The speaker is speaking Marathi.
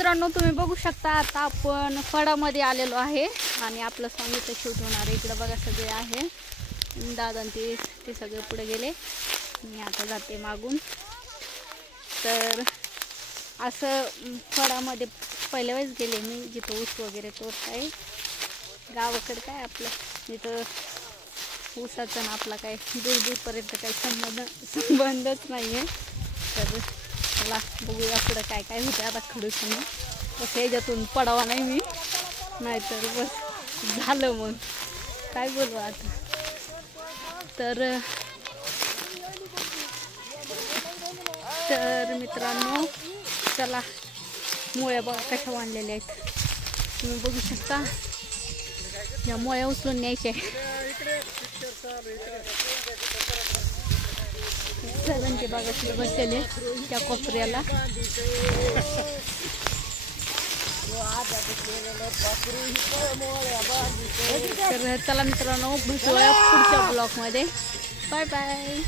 मित्रांनो तुम्ही बघू शकता आता आपण फळामध्ये आलेलो आहे आणि आपलं स्वामीचं शूट होणार आहे। इकडे बघा सगळे आहे, दादा ते सगळे पुढे गेले, मी आता जाते मागून। तर असं फळामध्ये पहिल्या वेळेस गेले मी, जिथं ऊस वगैरे तोडताय। गावाकडे काय आपलं जिथं ऊसाचा ना आपला काय दूर दूरपर्यंत काही संबंधच नाही आहे। तर चला बघूया पुढं काय काय होतं। आता खडूस बस ह्याच्यातून पडावा नाही मी, नाहीतर बस झालं, मग काय बोलू आता। तर मित्रांनो चला, मुळ्या बघा कशा बांधलेल्या आहेत, तुम्ही बघू शकता। या मुळ्या उचलून न्यायच्या सर्वांचे बागा बसलेले त्या कोपऱ्याला। तर चला मित्रांनो, भेटूया पुढच्या ब्लॉगमध्ये। Bye bye.